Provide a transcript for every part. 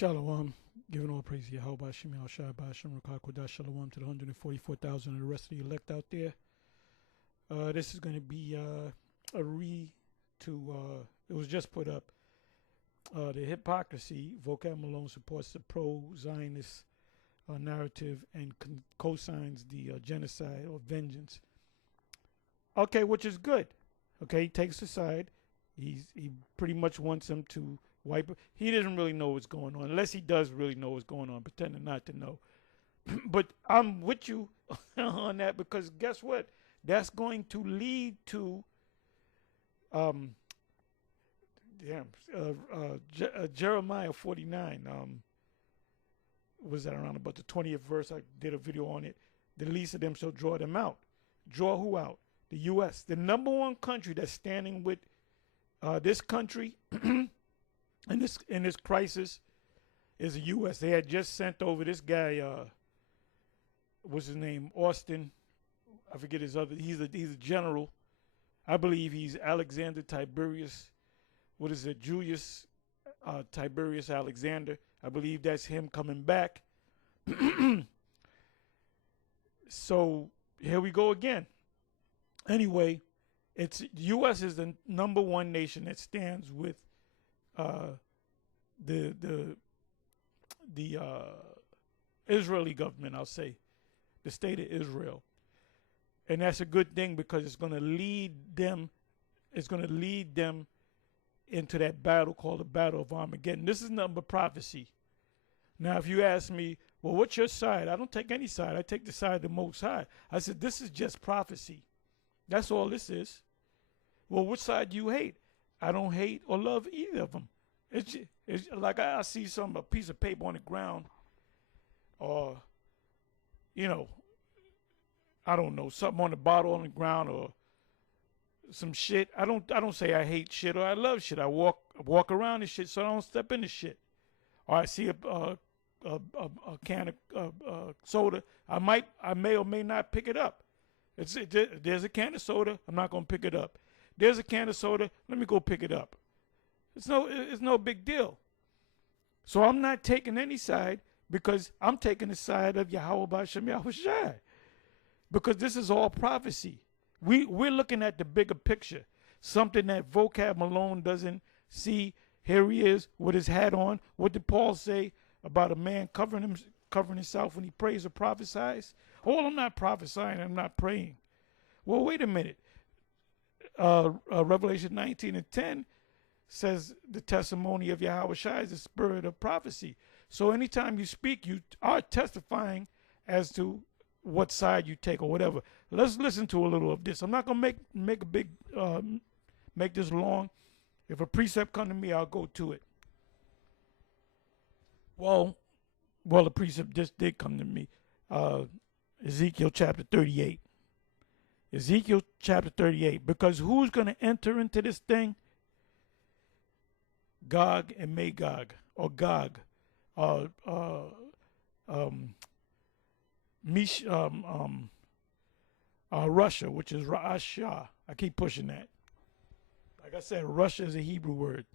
Shalom. Giving all praise to YAHAWASHI, QADASH, Shalom to the 144,000 and the rest of the elect out there. This is going to be a it was just put up. The Hypocrisy, Vocab Malone supports the pro-Zionist narrative and co-signs the genocide or vengeance. Okay, which is good. Okay, he takes a side. He pretty much wants him to wipe. He doesn't really know what's going on, unless he does really know what's going on, pretending not to know. But I'm with you on that, because guess what? That's going to lead to Jeremiah 49. Was that around about the 20th verse? I did a video on it. The least of them shall draw them out. Draw who out? The U.S. The number one country that's standing with this country in this crisis is the U.S. They had just sent over this guy. What's his name? Austin. I forget his other. He's a general. I believe he's Alexander Tiberius. What is it? Julius Tiberius Alexander. I believe that's him coming back. So here we go again. Anyway, it's U.S. is the number one nation that stands with the Israeli government. I'll say the state of Israel, and that's a good thing, because it's going to lead them. It's going to lead them into that battle called the Battle of Armageddon. This is nothing but prophecy. Now, if you ask me, well, what's your side? I don't take any side. I take the side of the Most High. I said, this is just prophecy. That's all this is. Well, which side do you hate? I don't hate or love either of them. It's like I see a piece of paper on the ground, or, I don't know, something on the bottle on the ground, or some shit. I don't say I hate shit or I love shit. I walk around this shit so I don't step into shit. Or I see a can of soda. I may or may not pick it up. There's a can of soda. I'm not gonna pick it up. There's a can of soda. Let me go pick it up. It's no big deal. So I'm not taking any side, because I'm taking the side of YAHAWASHI, because this is all prophecy. We're looking at the bigger picture, something that Vocab Malone doesn't see. Here he is with his hat on. What did Paul say about a man covering himself when he prays or prophesies? Oh, I'm not prophesying, I'm not praying. Well, wait a minute. Revelation 19:10 says the testimony of YAHAWASHI is the spirit of prophecy. So anytime you speak, you are testifying as to what side you take or whatever. Let's listen to a little of this. I'm not gonna make a big make this long. If a precept come to me, I'll go to it. Well, the precept just did come to me. Ezekiel chapter 38. Ezekiel chapter 38. Because who's going to enter into this thing? Gog and Magog, or Gog. Russia, which is RAWCHAA. I keep pushing that. Like I said, Russia is a Hebrew word.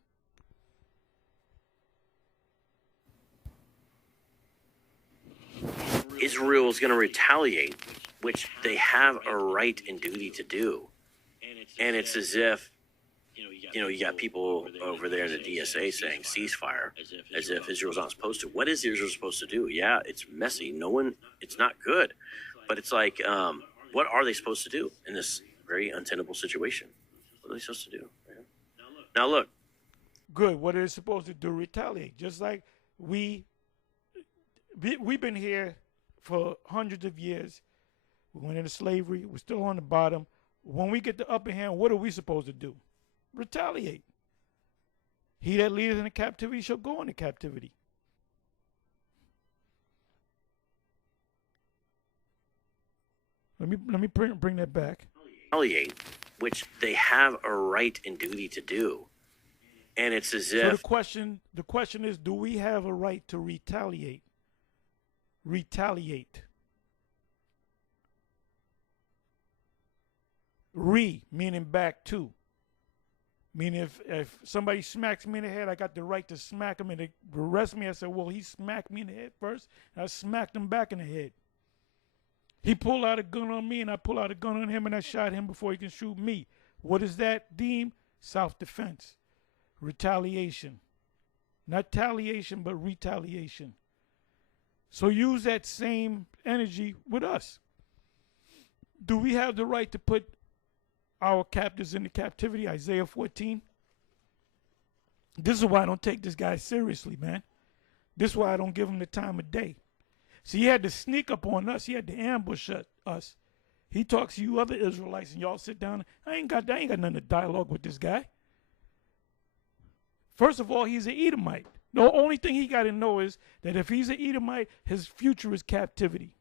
Israel is going to retaliate, which they have a right and duty to do. And it's as if, you got people over there in the DSA saying ceasefire, as if Israel's not supposed to. What is Israel supposed to do? Yeah, it's messy. It's not good. But it's like, what are they supposed to do in this very untenable situation? What are they supposed to do? Now look. Good. What are they supposed to do? Retaliate. Just like we've been here for hundreds of years. We went into slavery. We're still on the bottom. When we get the upper hand, what are we supposed to do? Retaliate. He that leadeth into captivity shall go into captivity. Let me bring that back. Retaliate, which they have a right and duty to do. And it's as if... So the question is, do we have a right to retaliate? Retaliate. Meaning back to. Meaning if somebody smacks me in the head, I got the right to smack him and to arrest me. I said, well, he smacked me in the head first, and I smacked him back in the head. He pulled out a gun on me, and I pulled out a gun on him, and I shot him before he can shoot me. What is that deemed? Self-defense. Retaliation. Not retaliation, but retaliation. So use that same energy with us. Do we have the right to put our captives into captivity? Isaiah 14. This is why I don't take this guy seriously, man. This is why I don't give him the time of day. See, he had to sneak up on us. He had to ambush us. He talks to you other Israelites, and y'all sit down. I ain't got nothing to dialogue with this guy. First of all, he's an Edomite. The only thing he got to know is that if he's an Edomite, his future is captivity.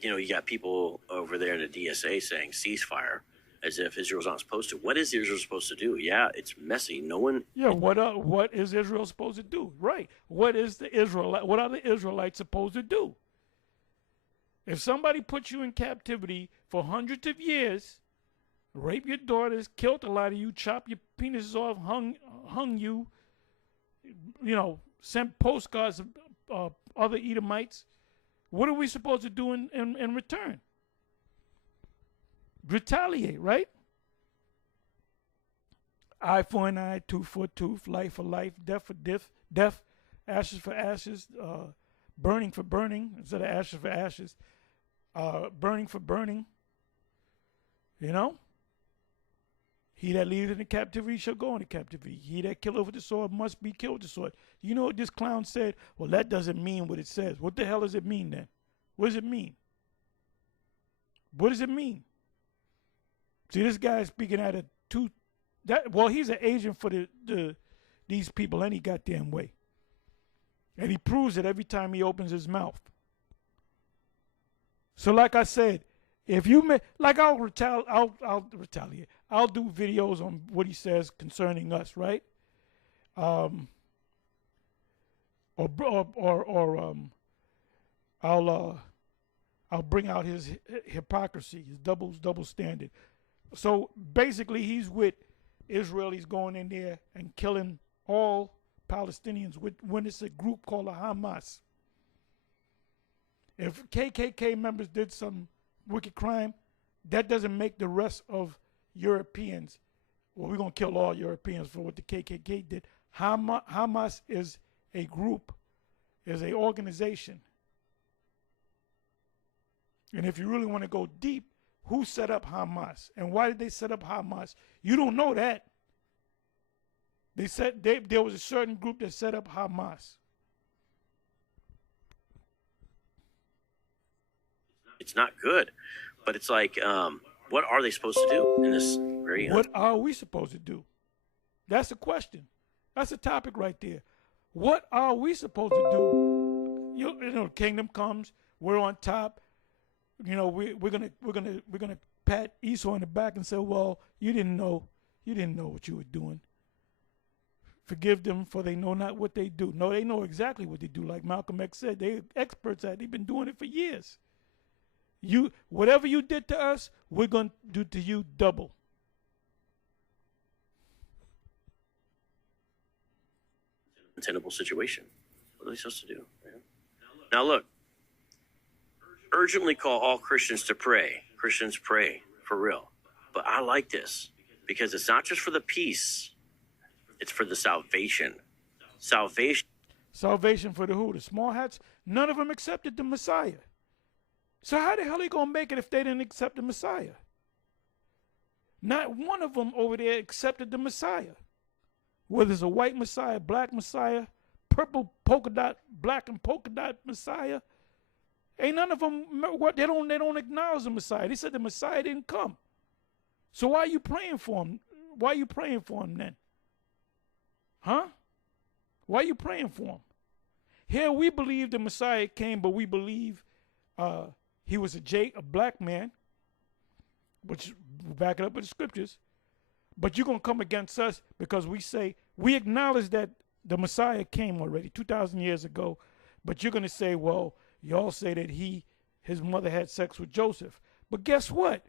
You know, you got people over there in the DSA saying ceasefire, as if Israel's not supposed to. What is Israel supposed to do? Yeah, it's messy. No one. Yeah, what is Israel supposed to do? Right. What are the Israelites supposed to do? If somebody puts you in captivity for hundreds of years, rape your daughters, killed a lot of you, chop your penises off, hung you, sent postcards of other Edomites, what are we supposed to do in return? Retaliate, right? Eye for an eye, tooth for a tooth, life for life, death for death, ashes for ashes, burning for burning, instead of ashes for ashes, burning for burning. He that leadeth into captivity shall go into captivity. He that killeth with the sword must be killed with the sword. You know what this clown said? Well, that doesn't mean what it says. What the hell does it mean then? What does it mean? What does it mean? See, this guy is speaking out of he's an agent for these people any goddamn way. And he proves it every time he opens his mouth. So like I said, if you I'll retaliate. I'll do videos on what he says concerning us, right? I'll bring out his hypocrisy, his double standard. So basically, he's with Israel. He's going in there and killing all Palestinians when it's a group called a Hamas. If KKK members did some wicked crime, that doesn't make the rest of Europeans, well, we're going to kill all Europeans for what the KKK did. Hamas is a group, is an organization. And if you really want to go deep, who set up Hamas? And why did they set up Hamas? You don't know that. There was a certain group that set up Hamas. It's not good, but it's like, what are they supposed to do in this very? What are we supposed to do? That's the question. That's the topic right there. What are we supposed to do? Kingdom comes. We're on top. We're gonna pat Esau in the back and say, "Well, you didn't know what you were doing. Forgive them, for they know not what they do." No, they know exactly what they do. Like Malcolm X said, they're experts at it. They've been doing it for years. Whatever you did to us, we're going to do to you double. Untenable situation. What are they supposed to do? Now look, urgently call all Christians to pray. Christians pray, for real. But I like this, because it's not just for the peace, it's for the salvation. Salvation for the who? The small hats? None of them accepted the Messiah. So how the hell are they going to make it if they didn't accept the Messiah? Not one of them over there accepted the Messiah. Whether it's a white Messiah, black Messiah, purple polka dot, black and polka dot Messiah, ain't none of them, they don't acknowledge the Messiah. They said the Messiah didn't come. So why are you praying for him? Why are you praying for him then? Huh? Why are you praying for him? Here we believe the Messiah came, but we believe he was a black man, which we back it up with the scriptures. But you're going to come against us because we acknowledge that the Messiah came already 2,000 years ago. But you're going to say, well, y'all say that his mother had sex with Joseph. But guess what?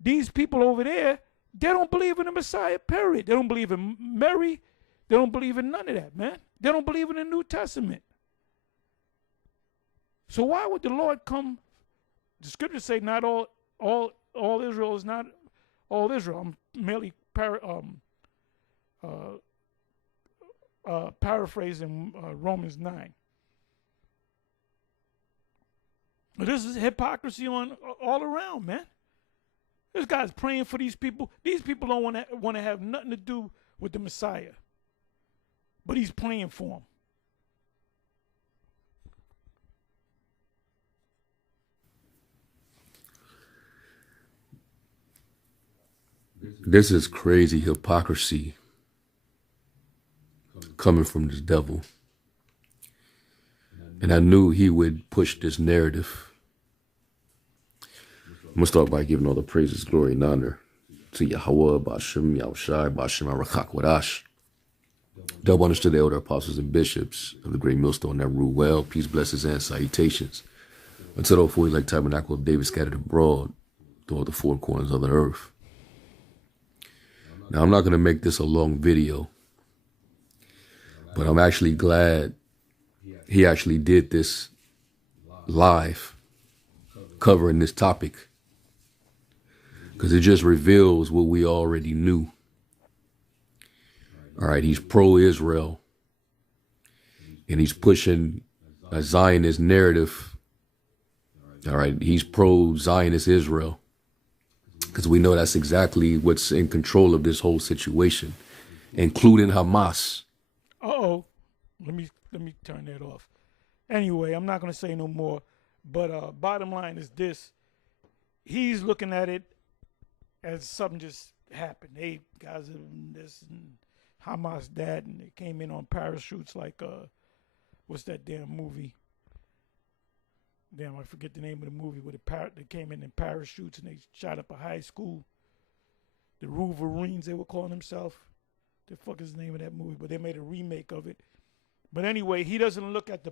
These people over there, they don't believe in the Messiah, period. They don't believe in Mary. They don't believe in none of that, man. They don't believe in the New Testament. So why would the Lord come? The scriptures say not all Israel is not all Israel. I'm merely paraphrasing Romans 9. But this is hypocrisy on all around, man. This guy's praying for these people. These people don't want to have nothing to do with the Messiah, but he's praying for them. This is crazy hypocrisy coming from this devil. And I knew he would push this narrative. I'm going to start by giving all the praises, glory, and honor to YAHAWAH, BaHa, YAHAWASHI, BaHa, QADASH. Double honors to the elder apostles and bishops of the great millstone that rule well. Peace, blessings, and salutations. Until all 40 like tabernacle of David scattered abroad throughout the four corners of the earth. Now, I'm not going to make this a long video, but I'm actually glad he actually did this live, covering this topic, because it just reveals what we already knew. All right, he's pro-Israel, and he's pushing a Zionist narrative. All right, he's pro-Zionist Israel, because we know that's exactly what's in control of this whole situation, including Hamas. Uh-oh. Let me turn that off. Anyway, I'm not going to say no more, but bottom line is this. He's looking at it as something just happened. Hey, guys, this and Hamas that, and they came in on parachutes like, what's that damn movie? Damn, I forget the name of the movie where they came in parachutes and they shot up a high school. The Wolverines, they were calling themselves. The fuck is the name of that movie? But they made a remake of it. But anyway, he doesn't look at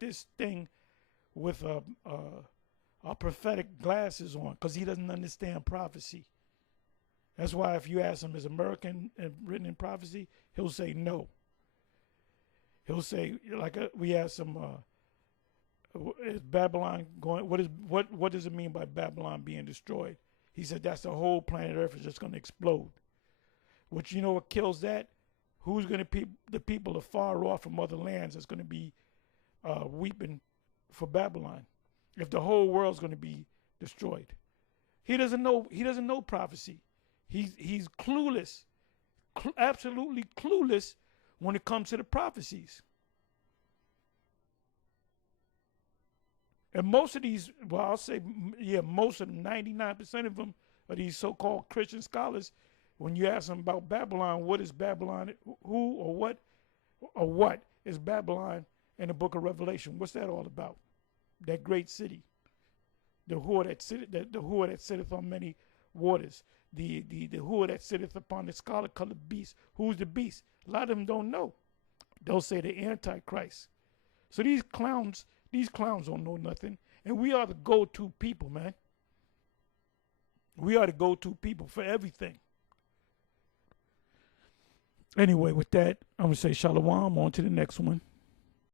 this thing with prophetic glasses on, because he doesn't understand prophecy. That's why if you ask him, is American written in prophecy, he'll say no. He'll say, like we asked him, is Babylon going? What does it mean by Babylon being destroyed? He said that's the whole planet Earth is just going to explode. Which, you know what kills that? Who's going to be the people afar off from other lands that's going to be weeping for Babylon if the whole world's going to be destroyed? He doesn't know prophecy. He's clueless, absolutely clueless when it comes to the prophecies. And most of these, well, I'll say, yeah, most of them, 99% of them, are these so-called Christian scholars. When you ask them about Babylon, what is Babylon? Who or what is Babylon in the book of Revelation? What's that all about? That great city, the whore that sitteth on many waters, the whore that sitteth upon the scarlet-colored beast. Who's the beast? A lot of them don't know. They'll say the Antichrist. So these clowns don't know nothing, and we are the go-to people, man. We are the go-to people for everything. Anyway, with that, I'm going to say shalom, on to the next one.